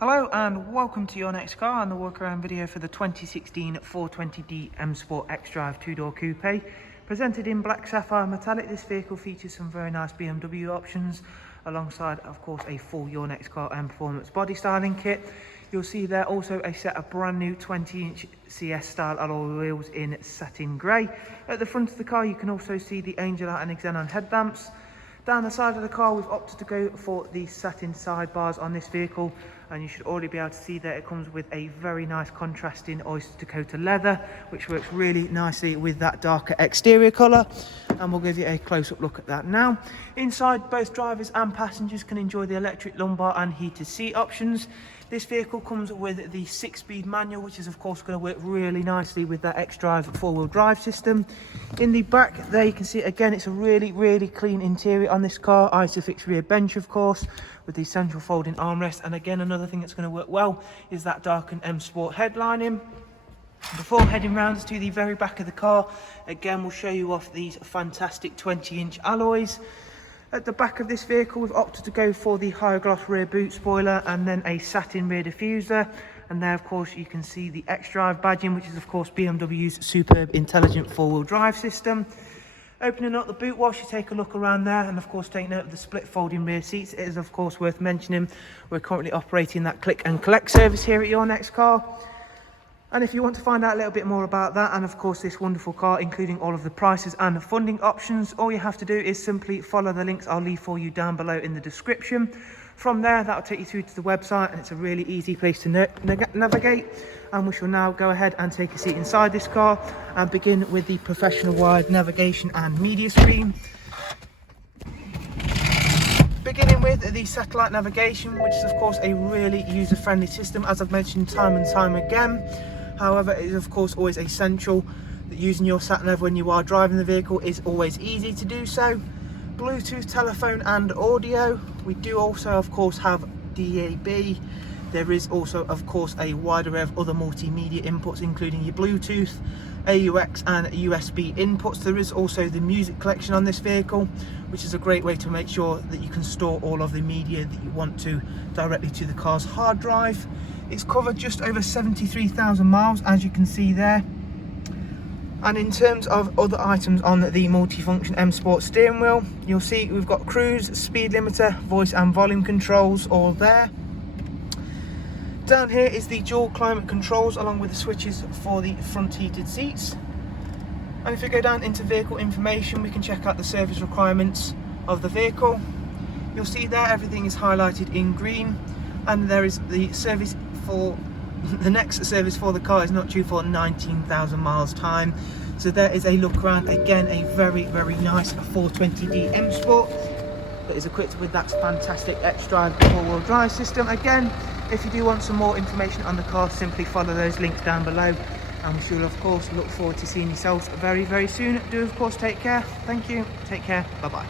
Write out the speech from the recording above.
Hello and welcome to your next car and the walk around video for the 2016 420D M Sport XDRIVE 2-door coupe. Presented in black sapphire metallic, this vehicle features some very nice BMW options alongside of course a full Your Next Car Mperformance body styling kit. You'll see there also a set of brand new 20-inch CS style alloy wheels in satin grey. At the front of the car you can also see the Angel Light and Xenon headlamps. Down the side of the car we've opted to go for the satin sidebars on this vehicle, and you should already be able to see that it comes with a very nice contrasting oyster Dakota leather, which works really nicely with that darker exterior colour, and we'll give you a close-up look at that now. Inside, both drivers and passengers can enjoy the electric lumbar and heated seat options. This vehicle comes with the 6-speed manual, which is of course going to work really nicely with that XDRIVE 4-wheel drive system. In the back there you can see again it's a really clean interior on this car. Isofix rear bench of course with the central folding armrest, and again another thing that's going to work well is that darkened M Sport headlining. Before heading round to the very back of the car, again we'll show you off these fantastic 20-inch alloys. At the back of this vehicle we've opted to go for the high gloss rear boot spoiler and then a satin rear diffuser, and there of course you can see the XDRIVE badging, which is of course BMW's superb intelligent 4-wheel drive system. Opening up the boot wash, you take a look around there, and of course take note of the split folding rear seats. It is of course worth mentioning we're currently operating that click and collect service here at Your Next Car. And if you want to find out a little bit more about that and of course this wonderful car, including all of the prices and the funding options, all you have to do is simply follow the links I'll leave for you down below in the description. From there that'll take you through to the website, and it's a really easy place to navigate. And we shall now go ahead and take a seat inside this car and begin with the professional wide navigation and media screen. Beginning with the satellite navigation, which is of course a really user-friendly system, as I've mentioned time and time again. However, it is of course always essential that using your sat-nav when you are driving the vehicle is always easy to do so. Bluetooth, telephone and audio. We do also of course have DAB. There is also of course a wide array of other multimedia inputs, including your Bluetooth, AUX and USB inputs. There is also the music collection on this vehicle, which is a great way to make sure that you can store all of the media that you want to directly to the car's hard drive. It's covered just over 73,000 miles, as you can see there. And in terms of other items on the multifunction M Sport steering wheel, you'll see we've got cruise, speed limiter, voice and volume controls all there. Down here is the dual climate controls along with the switches for the front heated seats. And if we go down into vehicle information, we can check out the service requirements of the vehicle. You'll see there everything is highlighted in green, and there is the service for the next service for the car is not due for 19,000 miles time. So there is a look around, again a very nice 420D M Sport that is equipped with that fantastic XDRIVE 4-wheel drive system. Again, if you do want some more information on the car, simply follow those links down below, and we shall of course look forward to seeing yourselves very soon. Do of course take care. Thank you. Take care. Bye bye.